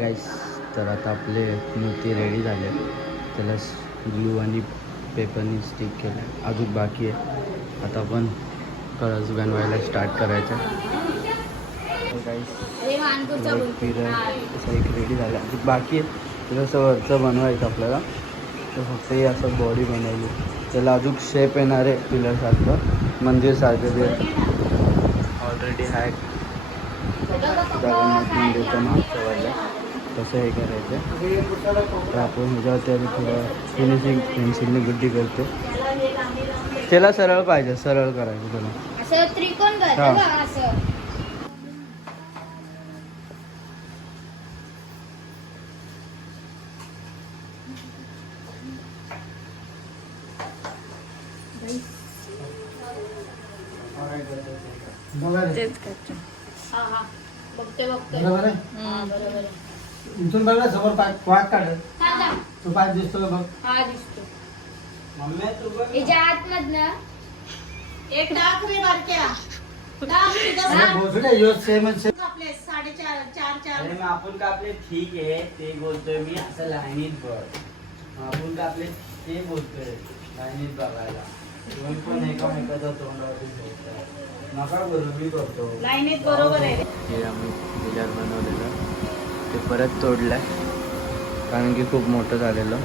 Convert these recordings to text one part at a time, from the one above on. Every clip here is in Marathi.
गाईस, तर आता आपले मूर्ती रेडी झाले. त्याला ग्लू आणि पेपरनी स्टिक केलं. अजून बाकी आहे. आता आपण कलर्स बनवायला स्टार्ट करायचं. गाईस, असं एक रेडी झालं. अजून बाकी आहे. त्याचं असं वरचं बनवायचं आपल्याला. तर फक्त हे असं बॉडी बनवली. त्याला अजून शेप येणार आहे पिलरसारखं, मंदिरसारखं. जे ऑलरेडी आहे जगन्नाथ मंदिरचं मागचं वालं, तसं हे करायचं. तर आपण ह्याच्यावरती आधी थोडं फिनिशिंग पेन्सिलने गुड्डी करते. त्याला सरळ पाहिजे, सरळ करायचं त्याला. असं त्रिकोण करायचं बघ असं. तेच करतो. हा हा बघते बरोबर आहे. बरोबर आहे. इथून बघ ना, समोर पाय काढ. हा तो पाय दिसतो का बघ. हा दिसतो. मम्मी तू बघ. याच्या आतमधनं एक डाक रे बारक्या डाक अरे भोसडे यो सेम आपले 4.5 अरे मग आपण का आपले ठीक आहे ते बोलतोय मी, असं लाईनीत बघ. आपण का आपले ते बोलतोय लाईनीत बघायला. तुम्ही पण एकामेकाचा तोंडावरती बोलताय. नका बरोबर मी करतो. लाईनीत बरोबर आहे. हे आम्ही पिलर बनवलेलं ते परत तोडलं आहे, कारण की खूप मोठं झालेलं.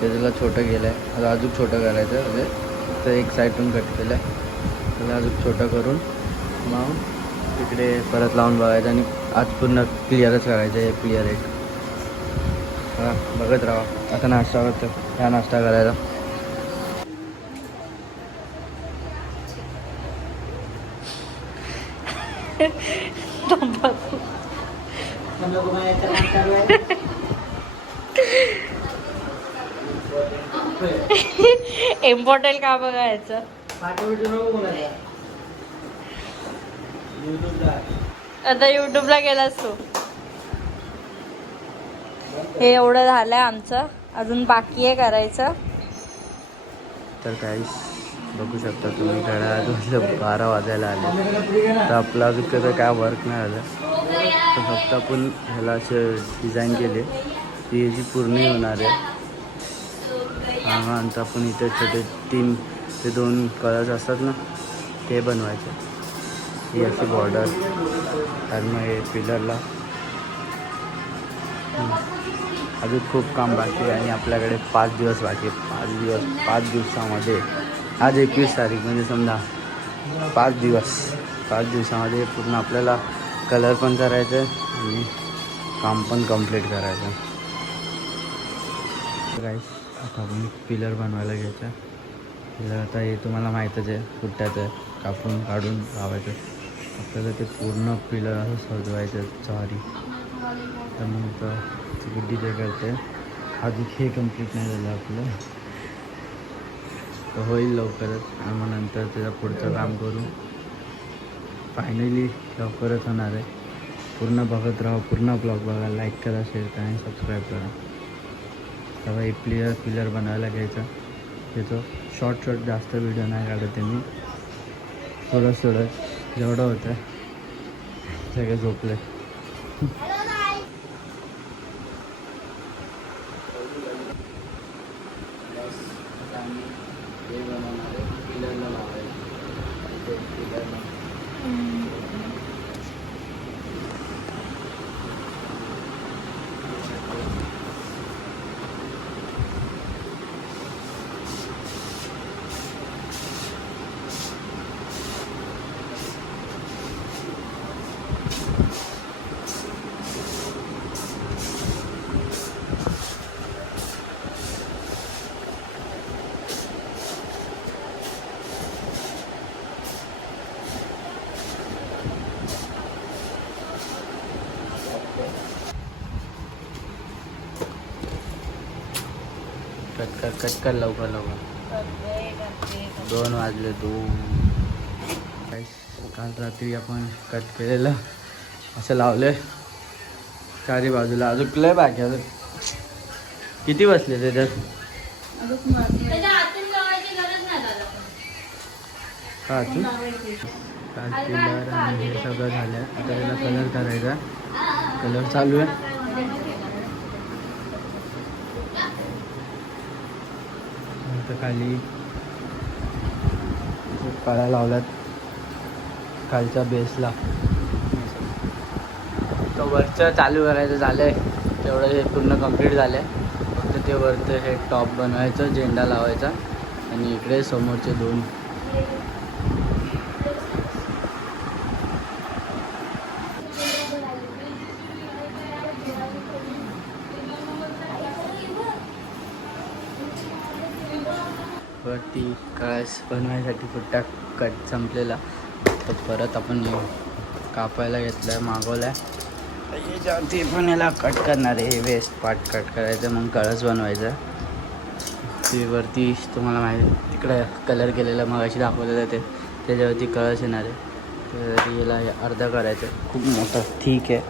ते त्याला छोटं गेलं आहे. आता अजून छोटं करायचं. म्हणजे तर एक साईडून कट केलं आहे, त्याला अजून छोटं करून मग तिकडे परत लावून बघायचं. आणि आज पूर्ण क्लिअरच करायचं. हे क्लिअर एक बघत राहा. आता नाश्ता करतो, ह्या नाश्ता करायचा. इम्पॉर्टंट का बघायचं. आता युट्यूबला गेलास तू. हे एवढं झालंय आमचं, अजून बाकी आहे करायचं. तर काहीच बघू शकता तुम्ही, घड्याळ 12 वाजायला आले. तर आपलं अजून कसं काय वर्क नाही आलं. तर फक्त आपण ह्याला असे डिझाईन केले, ती याची पूर्ण होणार आहे. हां, नंतर आपण इथे छोटे 3 ते 2 कलर्स असतात ना, ते बनवायचे. ही अशी बॉर्डर. आणि मग हे पिलरला अजून खूप काम बाकी आहे. आणि आपल्याकडे 5 दिवस बाकी आहे. 5 दिवसामध्ये आज 21 तारीख, म्हणजे समजा 5 दिवसामध्ये पूर्ण आपल्याला कलर पण करायचं आहे आणि काम पण कंप्लीट करायचं. गाईस, आता आपण पिलर बनवायला घ्यायचं. पिलर आता हे तुम्हाला माहीतच आहे, फुट्याचं आहे. कापून काढून लावायचं. आपल्याला ते पूर्ण पिलर असं सजवायचं. सॉरी, तर मग गुड्डी ते करते. अजून हे कंप्लीट नाही झालं आपलं, तर होईल लवकरच. आणि मग नंतर त्याचं पुढचं काम करू. फायनली लवकरच होणार आहे. पूर्ण बघत राहा, पूर्ण ब्लॉग बघा. लाईक करा, शेअर करा आणि सबस्क्राईब करा. तेव्हा एक पिलर बनवायला घ्यायचा. त्याचं शॉर्ट जास्त व्हिडिओ नाही काढत आहे मी. थोडं जेवढं होतं आहे. सगळे झोपले. कट कर लवकर. 2 वाजले. काल रात्री आपण कट केलेलं असं लावलं चारी बाजूला. अजून लय बाकी. अजून किती बसले त्याच्यात? काल पिलर आणि हे सगळं झालं. आता याला कलर करायचा. कलर चालू आहे. आता खाली कळ्या लावल्यात खालच्या बेसला. तर वरचं चालू करायचं झालं आहे, तेवढं हे पूर्ण कंप्लीट झालं आहे. फक्त ते वरचं हे टॉप बनवायचं, झेंडा लावायचा आणि इकडे समोरचे 2 वरती कळस बनवायसाठी पुट्टा कट संपलेला. तर परत आपण कापायला घेतलं आहे, मागवला आहे. याच्यावरती पण याला कट करणार आहे, वेस्ट पार्ट कट करायचं, मग कळस बनवायचा. ते वरती तुम्हाला माहिती तिकडे कलर केलेला मगाशी दाखवलेलं ते, त्याच्यावरती कळस येणार आहे. तर याला अर्धा करायचं, खूप मोठं ठीक आहे.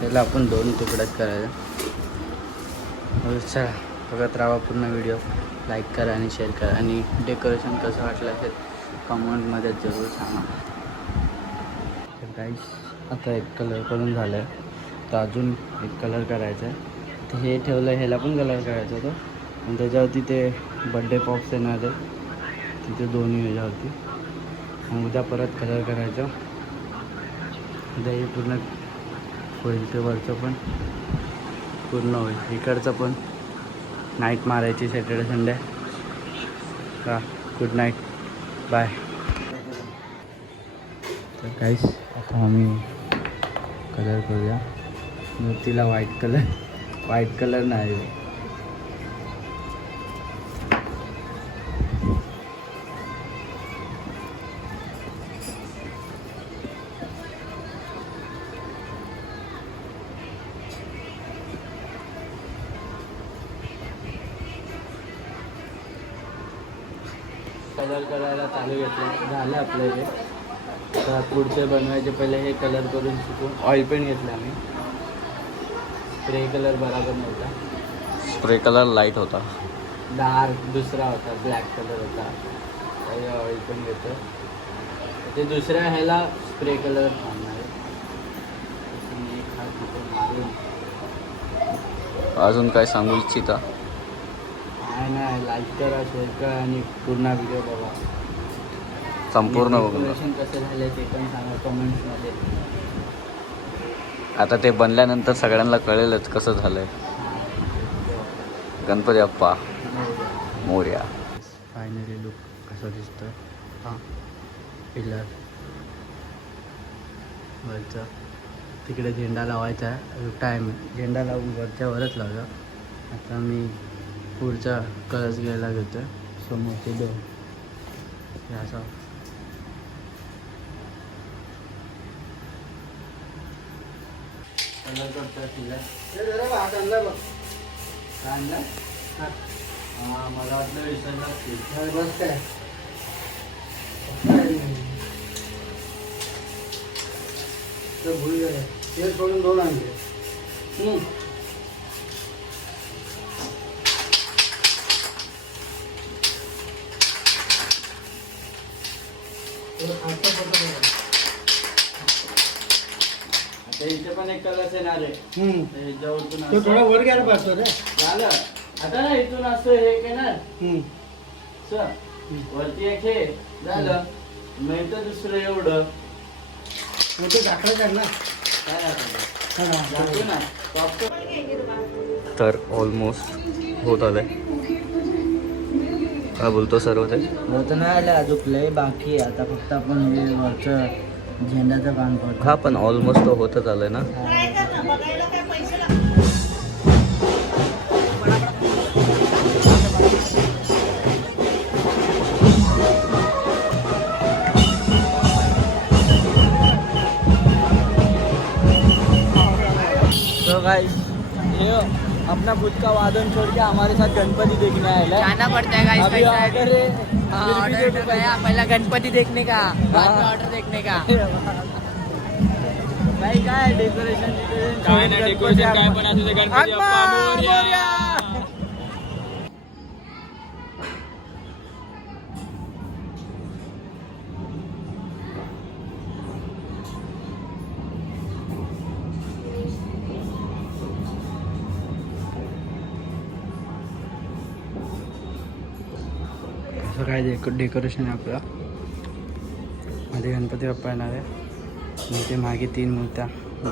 त्याला आपण 2 तुकड्यात करायचं. चला बघत राहा पूर्ण व्हिडिओ, लाईक करा आणि शेअर करा, आणि डेकोरेशन कसं वाटलं असेल कमेंटमध्ये जरूर सांगा. तर गाईस आता एक कलर करून झालं आहे, तर अजून एक कलर करायचं आहे. तर हे ठेवलं आहे, ह्याला पण कलर करायचं होतं, आणि त्याच्यावरती ते बड्डे पॉप्स येणार आहे तिथे दोन्ही ह्याच्यावरती. मग उद्या परत कलर करायचं, उद्या हे पूर्ण होईल. ते वरचं पण पूर्ण होईल, इकडचं पण नाईट मारायची सॅटर्डे संडे. हा, गुड नाईट, बाय. तर काहीच आता आम्ही कलर करूया मूर्तीला. व्हाईट कलर नाही, कलर करायला चालू घेतलं. झालं आपलं हे. तर पुढचे बनवायचे पहिले हे कलर करून शिकून ऑइल पेंट घेतलं आम्ही. स्प्रे कलर बराबर नव्हता, स्प्रे कलर लाईट होता, डार्क दुसरा होता, ब्लॅक कलर होता. तर ऑइल पेंट घेतो, ते दुसऱ्या ह्याला स्प्रे कलर मारणार आहे. एक हात तिथे मारून. अजून काय सांगू इच्छिता? नाही, लाईक करा, शेअर करा आणि पूर्ण व्हिडिओ बघा. संपूर्ण बघून डेकोरेशन कसं झालं ते पण सांगा कमेंट्समध्ये. आता ते बनल्यानंतर सगळ्यांना कळेलच कसं झालंय. गणपती बाप्पा मोरया. फायनली लुक कसं दिसतं. हां, पिलर वरचं तिकडे झेंडा लावायचा आहे. टाईम झेंडा लावून वरच्या वरच लावला. आता मी पुढचा कलश घ्यायला घेतो. समोरचे 2 हे असा कलर करतात तिला. आणला हां, मला वाटलं विसरला असतील. बस काय भूल तेल सोडून 2 आणले. आता इथे पण एक कलश येणार आहे. ह्याच्यावरतून तो थोडा वर गेला पाहतो रे. झालं. आता ना इथून असं हे घेणार वरती एक हे झालं, मग इथं दुसरं एवढं ते झाकलं कर ना. काय दाखवू ना. तर ऑलमोस्ट होत आलंय. काय बोलतो सर्व ते? होतं नाही आलं, अजून लय बाकी आहे. आता फक्त आपण हे वरचं झेंड्याचं काम करतो. हा, पण ऑलमोस्ट होतच आलंय ना. ट्राय कर ना, बघायला काय पैसे लागतात. तो गाइस ये अपना खुद का वादन छोड़ के हमारे साथ गणपति देखने आया है. जाना पड़ता है गाइस. अभी ऑर्डर है. ऑर्डर तो गया, पहला गणपति देखने का, बाद में ऑर्डर देखने का. भाई काय डेकोरेशन काय ना डेकोरेशन काय पण असू दे, गणपती बाप्पा मोरया. असं काय डेकोरेशन आहे आपलं. मध्ये गणपती बाप्पा येणार आहे आणि ते मागे 3 मूर्त्या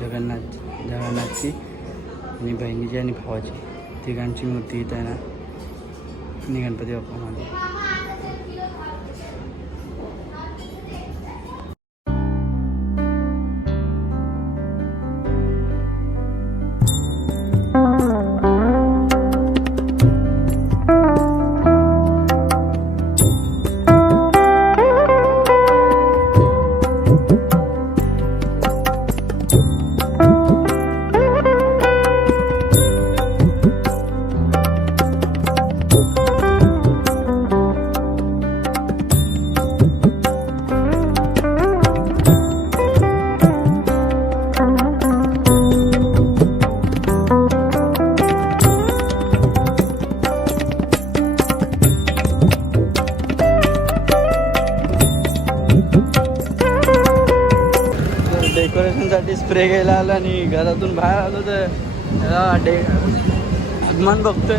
जगन्नाथची आणि बहिणीची आणि भावाची तिघांची मूर्ती इथं आहे ना आणि गणपती बाप्पा मागे. डेकोरेशनसाठी स्प्रे घ्यायला आलो आणि घरातून बाहेर आलो तर मन बघतोय.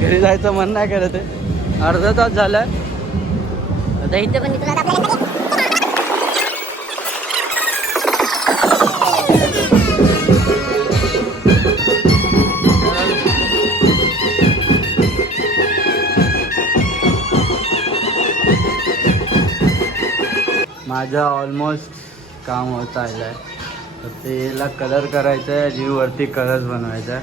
घरी जायचं मन नाही करत आहे. अर्धा तास झालाय. आता इथे पण माझं ऑलमोस्ट काम होत आलं आहे. तर तेला कलर करायचा आहे. जीववरती कलर बनवायचा आहे.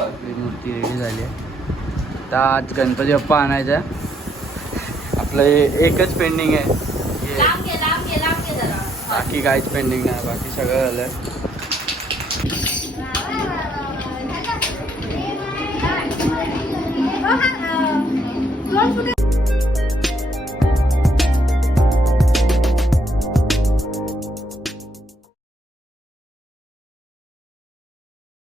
आपली मूर्ती रेडी झाली आहे. आता आज गणपती बाप्पा आणायचा आहे. आपलं एकच पेंडिंग आहे. लांब घे जरा. बाकी काहीच पेंडिंग नाही. बाकी सगळं झालं आहे.